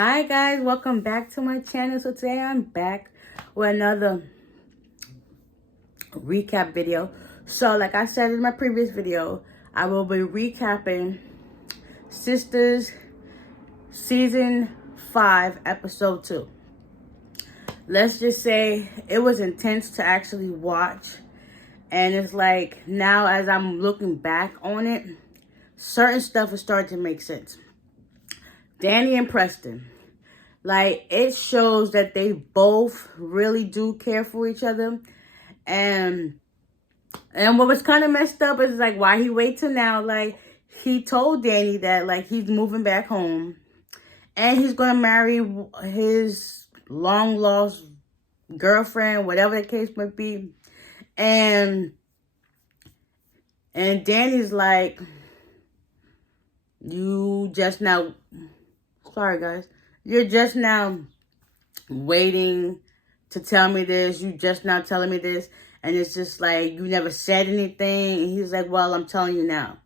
Hi guys, welcome back to my channel. So today I'm back with another recap video. So like I said in my previous video, I will be recapping Sistas season 5 episode 2. Let's just say it was intense to actually watch, and it's like now as I'm looking back on it, certain stuff is starting to make sense. Danny and Preston. Like, it shows that they both really do care for each other. And what was kind of messed up is, like, why he wait till now? Like, he told Danny that, like, he's moving back home. And he's going to marry his long-lost girlfriend, whatever the case might be. And Danny's like, you just now... Sorry, guys. You're just now waiting to tell me this. You just now telling me this. And it's just like, you never said anything. And he's like, well, I'm telling you now.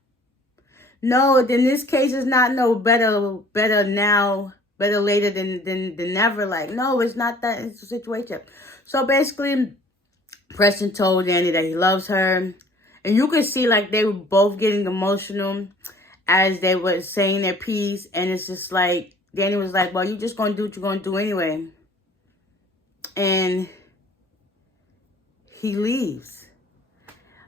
No, in this case, it's not no better now, better later than never. Like, no, it's not that. It's a situation. So basically, Preston told Danny that he loves her. And you could see, like, they were both getting emotional as they were saying their piece. And it's just like, Danny was like, well, you just going to do what you're going to do anyway. And he leaves.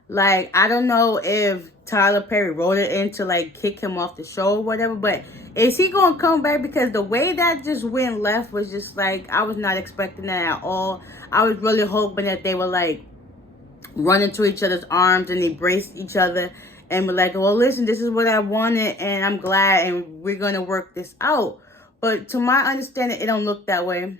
Like, I don't know if Tyler Perry wrote it in to, like, kick him off the show or whatever. But is he going to come back? Because the way that just went left was just, like, I was not expecting that at all. I was really hoping that they would, like, run into each other's arms and embrace each other. And be like, well, listen, this is what I wanted. And I'm glad. And we're going to work this out. But to my understanding, it don't look that way.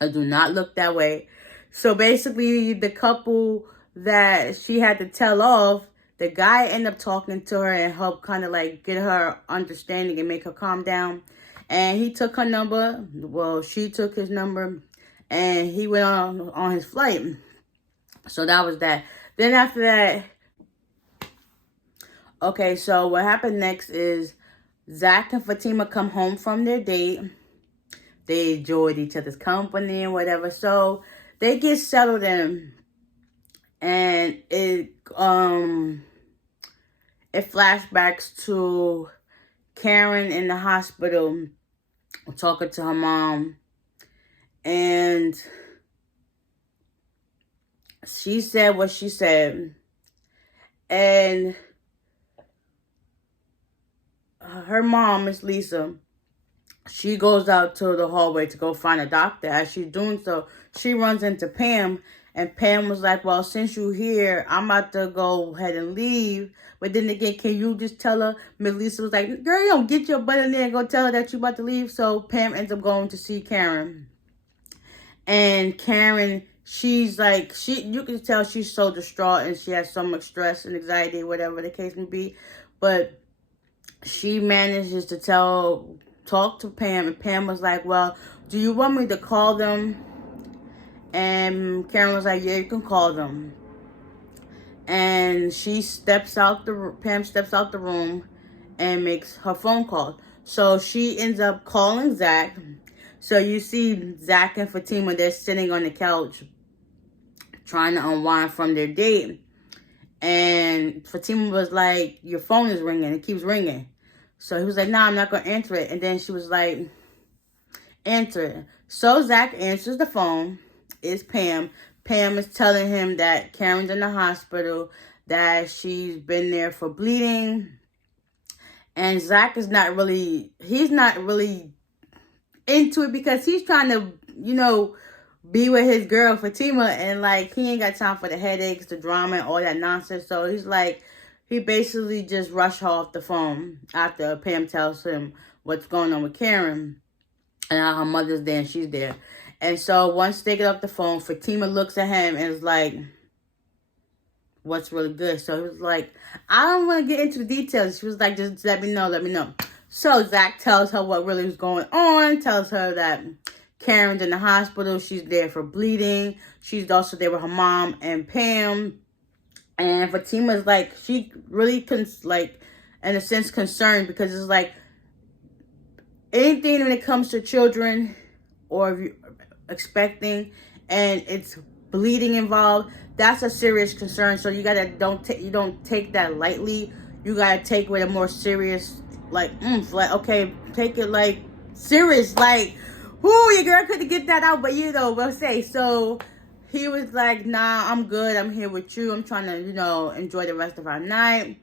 It do not look that way. So basically, the couple that she had to tell off, the guy ended up talking to her and helped kind of like get her understanding and make her calm down. And he took her number. Well, she took his number. And he went on his flight. So that was that. Then after that... Okay, so what happened next is Zach and Fatima come home from their date. They enjoyed each other's company and whatever. So they get settled in. And it flashbacks to Karen in the hospital talking to her mom. And she said what she said. And her mom, Miss Lisa, she goes out to the hallway to go find a doctor. As she's doing so, she runs into Pam. And Pam was like, well, since you're here, I'm about to go ahead and leave. But then again, can you just tell her? Miss Lisa was like, girl, you don't get your butt in there and go tell her that you're about to leave. So Pam ends up going to see Karen. And Karen, she's like, you can tell she's so distraught and she has so much stress and anxiety, whatever the case may be. But she manages to talk to Pam, and Pam was like, well, do you want me to call them? And Karen was like, yeah, you can call them. And Pam steps out the room and makes her phone call. So she ends up calling Zach. So you see Zach and Fatima, they're sitting on the couch trying to unwind from their date. And Fatima was like, your phone is ringing. It keeps ringing. So he was like, nah, I'm not going to answer it. And then she was like, answer it. So Zach answers the phone. It's Pam. Pam is telling him that Karen's in the hospital, that she's been there for bleeding. And Zach is he's not really into it because he's trying to, be with his girl Fatima, and like he ain't got time for the headaches, the drama, and all that nonsense. So he's like, he basically just rushed her off the phone after Pam tells him what's going on with Karen and how her mother's there and she's there. And so once they get off the phone, Fatima looks at him and is like, what's really good? So he was like, I don't want to get into the details. She was like, just let me know. So Zach tells her what really was going on, tells her that Karen's in the hospital. She's there for bleeding. She's also there with her mom and Pam. And Fatima's like, she really in a sense concerned because it's like, anything when it comes to children, or if you're expecting and it's bleeding involved, that's a serious concern. So you gotta don't take that lightly. You gotta take it with a more serious, like okay, take it like serious, like whoo, your girl couldn't get that out, but we'll say. So he was like, nah, I'm good, I'm here with you, I'm trying to enjoy the rest of our night.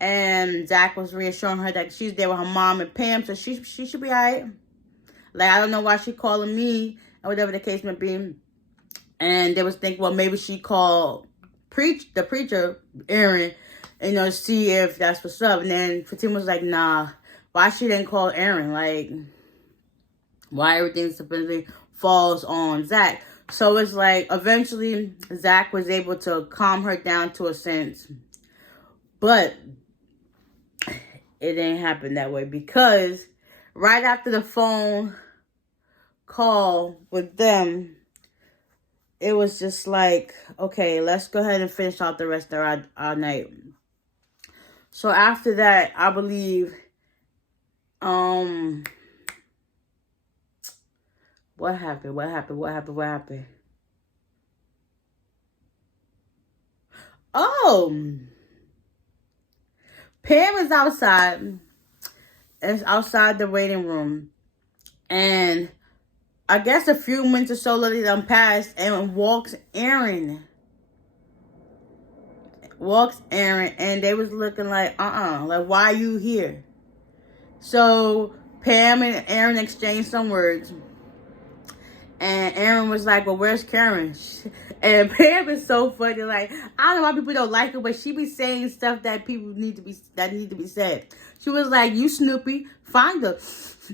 And Zach was reassuring her that she's there with her mom and Pam, so she should be all right. Like, I don't know why she calling me, or whatever the case may be. And they was thinking, well, maybe she called the preacher, Aaron, see if that's what's up. And then Fatima was like, nah, why she didn't call Aaron? Like, why everything supposedly falls on Zach? So it's like, eventually, Zach was able to calm her down to a sense. But it didn't happen that way, because right after the phone call with them, it was just like, okay, let's go ahead and finish out the rest of our night. So after that, I believe, what happened? Oh, Pam is outside. It's outside the waiting room. And I guess a few minutes or so later done passed, and walks Aaron. And they was looking like, like, why are you here? So Pam and Aaron exchanged some words. And Aaron was like, well, where's Karen? And Pam is so funny. Like, I don't know why people don't like her, but she be saying stuff that need to be said. She was like, you Snoopy, find her.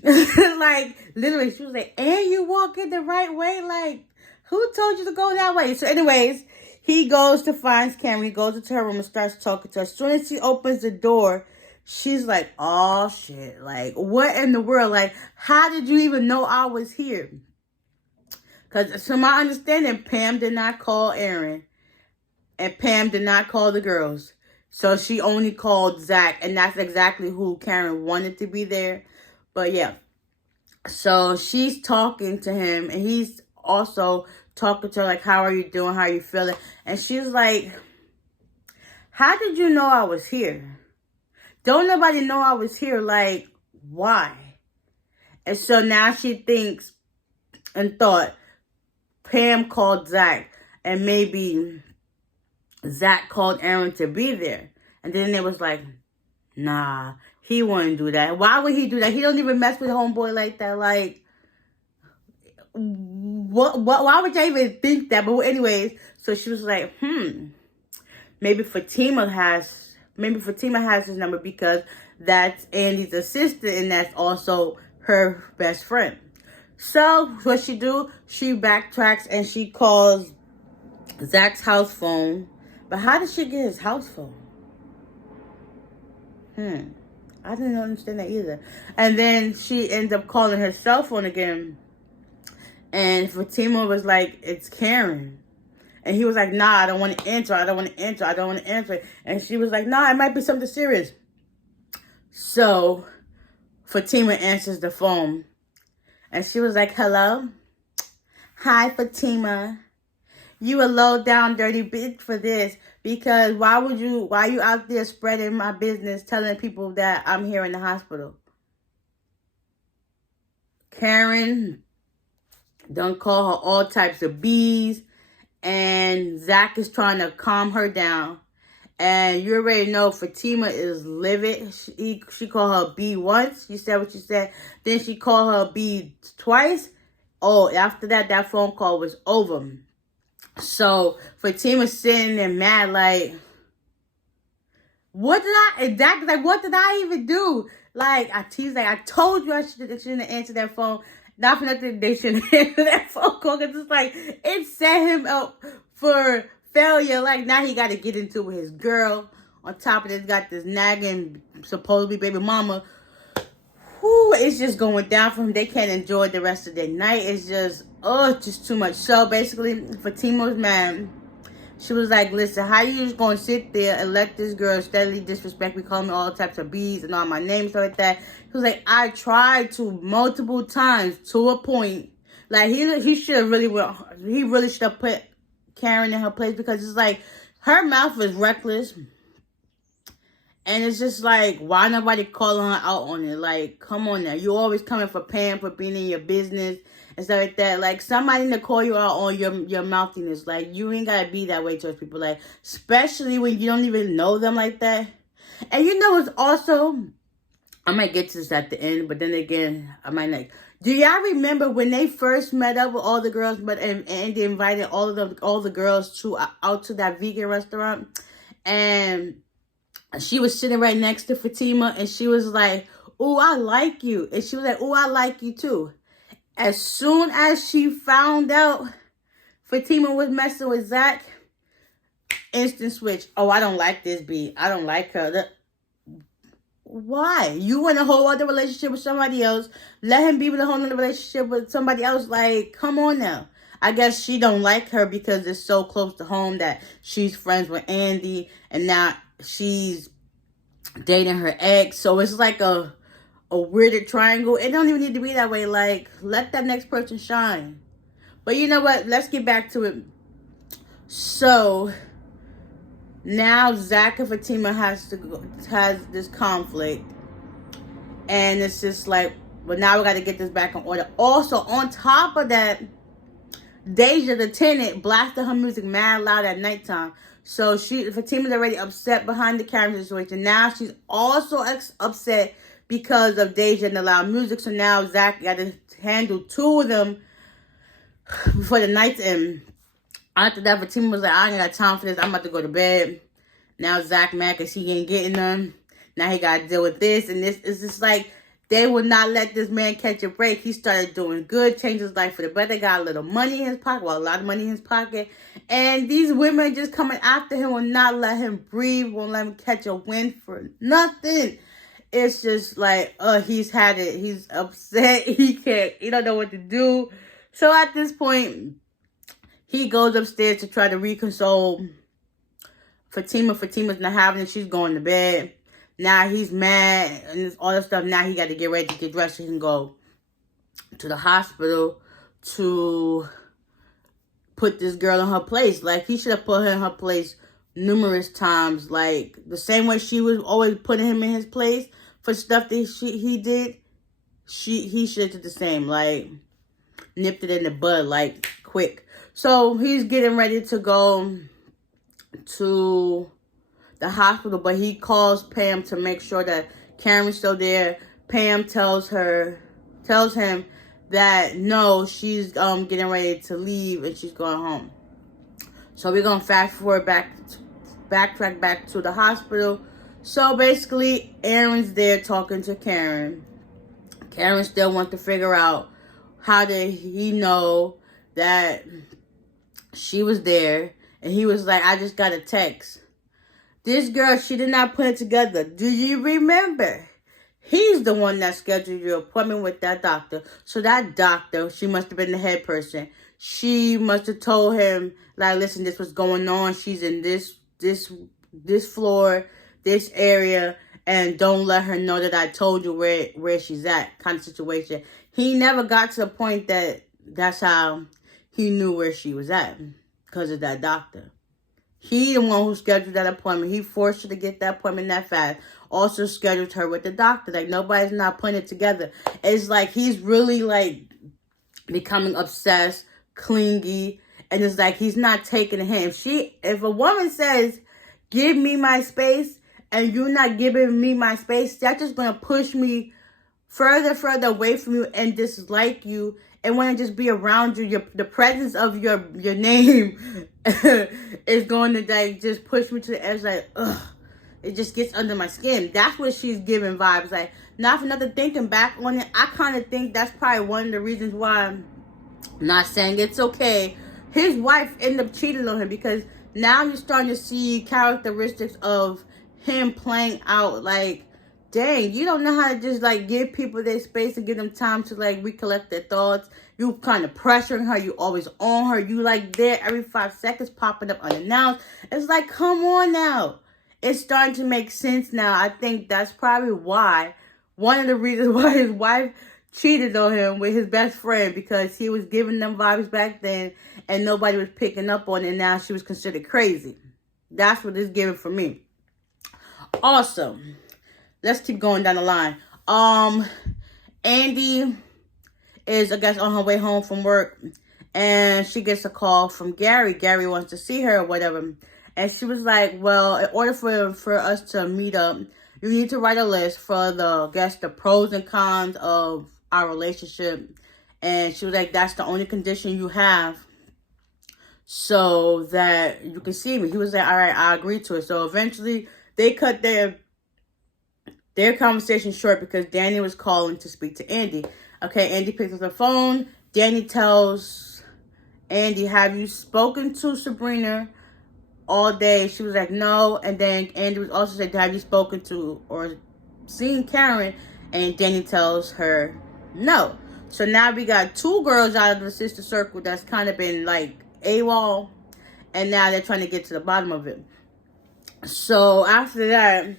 Like, literally, she was like, and you walk in the right way? Like, who told you to go that way? So anyways, he goes to find Karen. He goes into her room and starts talking to her. As soon as he opens the door, she's like, oh, shit. Like, what in the world? Like, how did you even know I was here? Because to my understanding, Pam did not call Aaron. And Pam did not call the girls. So she only called Zach. And that's exactly who Karen wanted to be there. But yeah. So she's talking to him. And he's also talking to her like, how are you doing? How are you feeling? And she's like, how did you know I was here? Don't nobody know I was here. Like, why? And so now she thinks and thought, Pam called Zach, and maybe Zach called Aaron to be there. And then it was like, nah, he wouldn't do that. Why would he do that? He don't even mess with homeboy like that. Like, why would I even think that? But anyways, so she was like, maybe Fatima has his number, because that's Andy's assistant, and that's also her best friend. So what she do? She backtracks and she calls Zach's house phone. But how did she get his house phone? I didn't understand that either. And then she ends up calling her cell phone again. And Fatima was like, it's Karen. And he was like, nah, I don't want to answer. And she was like, nah, it might be something serious. So Fatima answers the phone. And she was like, hello? Hi, Fatima. You a low down dirty bitch for this. Because why you out there spreading my business, telling people that I'm here in the hospital? Karen done call her all types of B's. And Zach is trying to calm her down. And you already know Fatima is livid. She called her B once. You said what you said. Then she called her B twice. Oh, after that phone call was over. So Fatima's sitting there mad, like, what did I even do? Like, I teased, like, I told you I shouldn't answer that phone. Not for nothing, they shouldn't answer that phone call. Because it's like, it set him up for failure. Like, now he got to get into it with his girl. On top of this, got this nagging, supposedly baby mama. Whew, it's just going down for him. They can't enjoy the rest of their night. It's just too much. So basically, Fatima was mad She was like, listen, how you just gonna sit there and let this girl steadily disrespect me, call me all types of B's and all my names, stuff like that? He was like, I tried to multiple times to a point. Like, he should have really went, he really should have put Karen in her place, because it's like, her mouth is reckless. And it's just like, why nobody calling her out on it? Like, come on now. You always coming for Pam for being in your business and stuff like that. Like, somebody need to call you out on your mouthiness. Like, you ain't got to be that way towards people. Like, especially when you don't even know them like that. And you know, it's also, I might get to this at the end, but then again, I might not. Do y'all remember when they first met up with all the girls, and they invited all the girls to out to that vegan restaurant? And she was sitting right next to Fatima, and she was like, "Oh, I like you." And she was like, "Oh, I like you too." As soon as she found out Fatima was messing with Zach, instant switch. Oh, I don't like this B. I don't like her. Why? You in a whole other relationship with somebody else. Let him be with a whole other relationship with somebody else. Like, come on now. I guess she don't like her because it's so close to home that she's friends with Andy, and now she's dating her ex. So it's like a weirded triangle. It don't even need to be that way. Like, let that next person shine. But you know what? Let's get back to it. So now Zach and Fatima has this conflict, and it's just like, but now we got to get this back in order. Also, on top of that, Deja, the tenant, blasted her music mad loud at nighttime. So Fatima's already upset behind the camera situation. Now she's also upset because of Deja and the loud music. So now Zach got to handle two of them before the night's end. After that, Fatima was like, I ain't got time for this. I'm about to go to bed. Now Zach mad because he ain't getting them. Now he got to deal with this and this. It's just like, they would not let this man catch a break. He started doing good, changed his life for the better, got a little money in his pocket, well, a lot of money in his pocket. And these women just coming after him will not let him breathe, won't let him catch a win for nothing. It's just like, he's had it. He's upset. He don't know what to do. So at this point, he goes upstairs to try to reconcile Fatima. Fatima's not having it. She's going to bed. Now he's mad and all this stuff. Now he got to get ready to get dressed so he can go to the hospital to put this girl in her place. Like, he should have put her in her place numerous times. Like, the same way she was always putting him in his place for stuff that he did, he should have did the same. Like, nipped it in the bud, like, quick. So he's getting ready to go to the hospital, but he calls Pam to make sure that Karen's still there. Pam tells him that no, she's getting ready to leave and she's going home. So we're gonna backtrack back to the hospital. So basically, Aaron's there talking to Karen. Karen still wants to figure out how did he know that she was there, and he was like, I just got a text. This girl, she did not put it together. Do you remember? He's the one that scheduled your appointment with that doctor. So that doctor, she must have been the head person. She must have told him, like, listen, this was going on. She's in this floor, this area, and don't let her know that I told you where she's at, kind of situation. He never got to the point that that's how he knew where she was at, because of that doctor. He the one who scheduled that appointment. He forced her to get that appointment that fast. Also scheduled her with the doctor. Like, nobody's not putting it together. It's like he's really, like, becoming obsessed, clingy, and it's like he's not taking a hint. If a woman says, give me my space, and you're not giving me my space, that's just going to push me further away from you and dislike you and want to just be around you. The presence of your name is going to, like, just push me to the edge. Like, ugh, it just gets under my skin. That's what she's giving vibes. Like, not for nothing, thinking back on it, I kind of think that's probably one of the reasons why, I'm not saying it's okay, his wife ended up cheating on him, because now you're starting to see characteristics of him playing out, like, dang, you don't know how to just, like, give people their space and give them time to, like, recollect their thoughts. You kind of pressuring her. You always on her. You, like, there every 5 seconds popping up unannounced. It's like, come on now. It's starting to make sense now. I think that's probably why, one of the reasons why his wife cheated on him with his best friend, because he was giving them vibes back then and nobody was picking up on it. Now she was considered crazy. That's what it's giving for me. Awesome. Let's keep going down the line. Andy is, I guess, on her way home from work, and she gets a call from Gary. Gary wants to see her or whatever. And she was like, well, in order for us to meet up, you need to write a list for the pros and cons of our relationship. And she was like, that's the only condition you have so that you can see me. He was like, all right, I agree to it. So eventually they cut their conversation short because Danny was calling to speak to Andy. Okay, Andy picks up the phone. Danny tells Andy, have you spoken to Sabrina all day? She was like, no. And then Andy was also said, have you spoken to or seen Karen? And Danny tells her, no. So now we got 2 girls out of the sister circle that's kind of been like AWOL. And now they're trying to get to the bottom of it. So after that,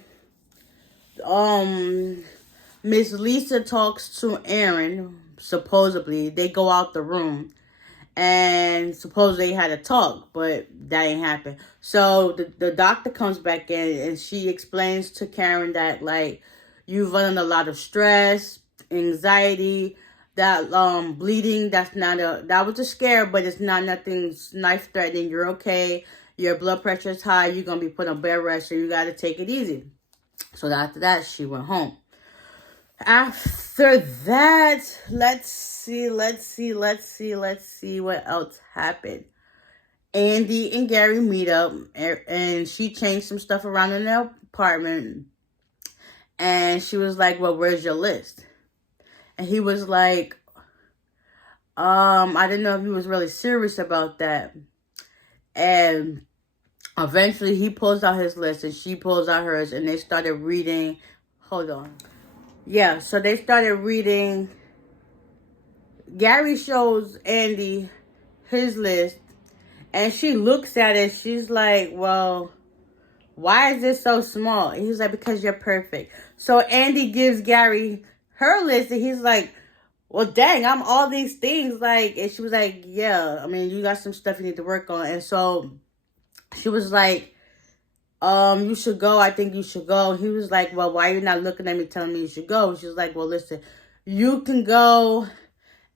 Miss Lisa talks to Aaron. Supposedly they go out the room and supposedly they had a talk, but that ain't happen. So the doctor comes back in and she explains to Karen that, like, you've run a lot of stress, anxiety, that bleeding, that was a scare, but it's not nothing life threatening. You're okay. Your blood pressure is high. You're gonna be put on bed rest, so you gotta take it easy. So after that, she went home. After that, let's see what else happened. Andy and Gary meet up, and she changed some stuff around in their apartment. And she was like, well, where's your list? And he was like, I didn't know if he was really serious about that. And eventually he pulls out his list and she pulls out hers, and they started reading. Hold on. Yeah, so they started reading. Gary shows Andy his list, and she looks at it. She's like, well, why is this so small? And he's like, because you're perfect. So Andy gives Gary her list, and he's like, well, dang, I'm all these things. Like, and she was like, yeah, I mean, you got some stuff you need to work on. And so she was like, you should go. I think you should go. He was like, well, why are you not looking at me telling me you should go? She was like, well, listen, you can go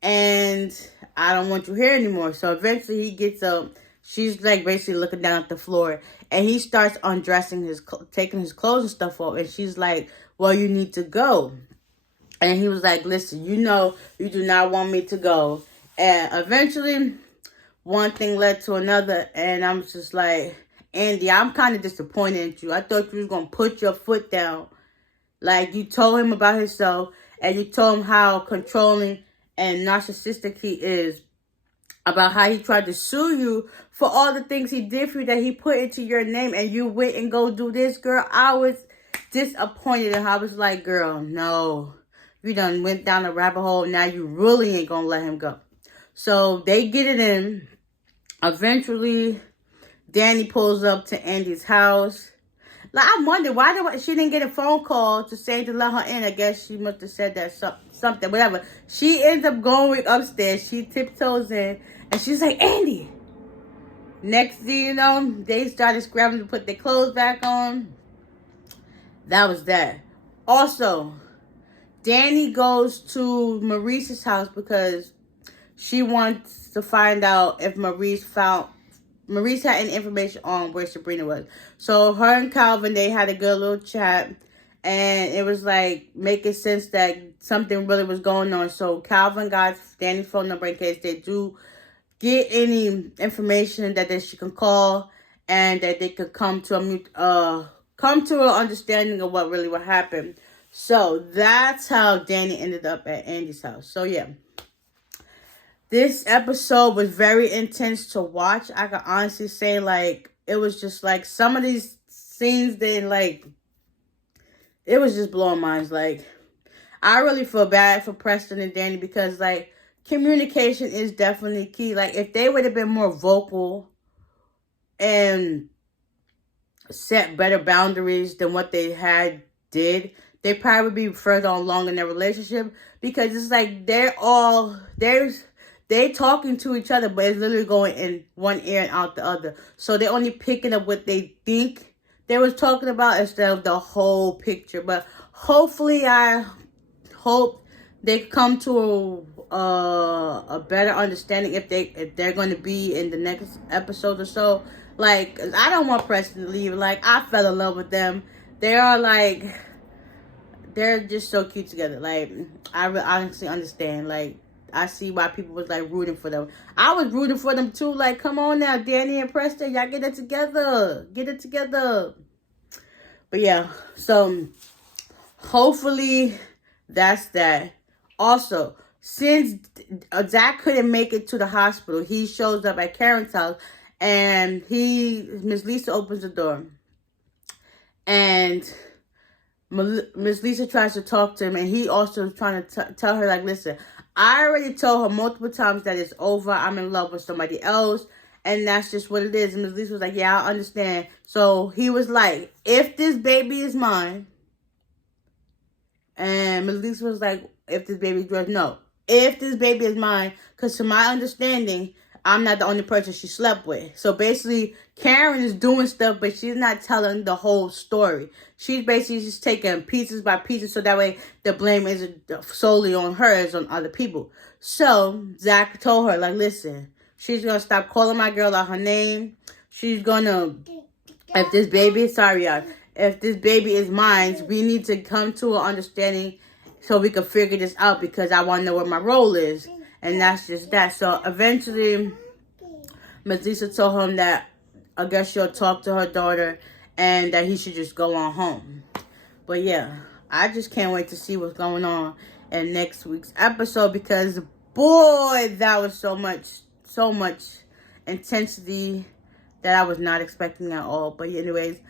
and I don't want you here anymore. So eventually he gets up. She's like basically looking down at the floor, and he starts undressing taking his clothes and stuff off. And she's like, well, you need to go. And he was like, listen, you know, you do not want me to go. And eventually one thing led to another. And I'm just like, Andy, I'm kind of disappointed in you. I thought you was going to put your foot down. Like, you told him about himself, and you told him how controlling and narcissistic he is, about how he tried to sue you for all the things he did for you that he put into your name, and you went and go do this, girl. I was disappointed, and I was like, girl, no. You done went down a rabbit hole. Now you really ain't going to let him go. So they get it in. Eventually, Danny pulls up to Andy's house. Like, I wonder why she didn't get a phone call to say to let her in. I guess she must have said that something, whatever. She ends up going upstairs. She tiptoes in, and she's like, Andy. Next thing you know, they started scrambling to put their clothes back on. That was that. Also, Danny goes to Maurice's house because she wants to find out if Maurice had any information on where Sabrina was. So her and Calvin, they had a good little chat, and it was like making sense that something really was going on. So Calvin got Danny's phone number in case they do get any information that she can call, and that they could come to an understanding of what really would happen. So that's how Danny ended up at Andy's house. So yeah. This episode was very intense to watch. I can honestly say, like, it was just like some of these scenes, it it was just blowing minds. Like, I really feel bad for Preston and Danny because, like, communication is definitely key. Like, if they would have been more vocal and set better boundaries than what they did, they probably would be further along in their relationship, because it's like they talking to each other, but it's literally going in one ear and out the other. So they're only picking up what they think they was talking about instead of the whole picture. But hopefully, I hope they come to a better understanding if they're going to be in the next episode or so. Like, I don't want Preston to leave. Like, I fell in love with them. They are like, they're just so cute together. Like, I honestly understand. Like, I see why people was like rooting for them. I was rooting for them too. Like, come on now, Danny and Preston, y'all get it together. Get it together. But yeah, so hopefully that's that. Also, since Zach couldn't make it to the hospital, he shows up at Karen's house, and Miss Lisa opens the door, and Miss Lisa tries to talk to him, and he also is trying to tell her, like, listen, I already told her multiple times that it's over. I'm in love with somebody else, and that's just what it is. And Miss Lisa was like, yeah, I understand. So he was like, if this baby is mine, and Miss Lisa was like, if this baby is yours, no. If this baby is mine, because to my understanding, I'm not the only person she slept with. So basically, Karen is doing stuff, but she's not telling the whole story. She's basically just taking pieces by pieces, so that way the blame isn't solely on her, it's on other people. So Zach told her, like, listen, she's going to stop calling my girl out her name. She's going to, if this baby is mine, we need to come to an understanding so we can figure this out, because I want to know what my role is. And that's just that. So eventually, Ms. Lisa told him that I guess she'll talk to her daughter and that he should just go on home. But yeah, I just can't wait to see what's going on in next week's episode, because boy, that was so much intensity that I was not expecting at all. But anyways,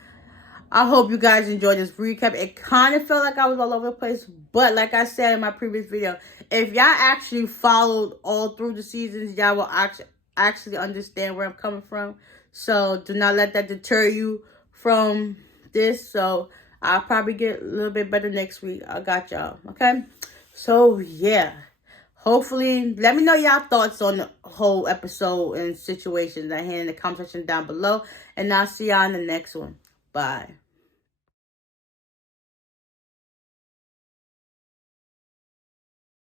I hope you guys enjoyed this recap. It kind of felt like I was all over the place, but like I said in my previous video, if y'all actually followed all through the seasons, y'all will actually understand where I'm coming from. So do not let that deter you from this. So I'll probably get a little bit better next week. I got y'all, okay? So yeah, hopefully, let me know y'all thoughts on the whole episode and situations I had in the comment section down below, and I'll see y'all in the next one. Bye.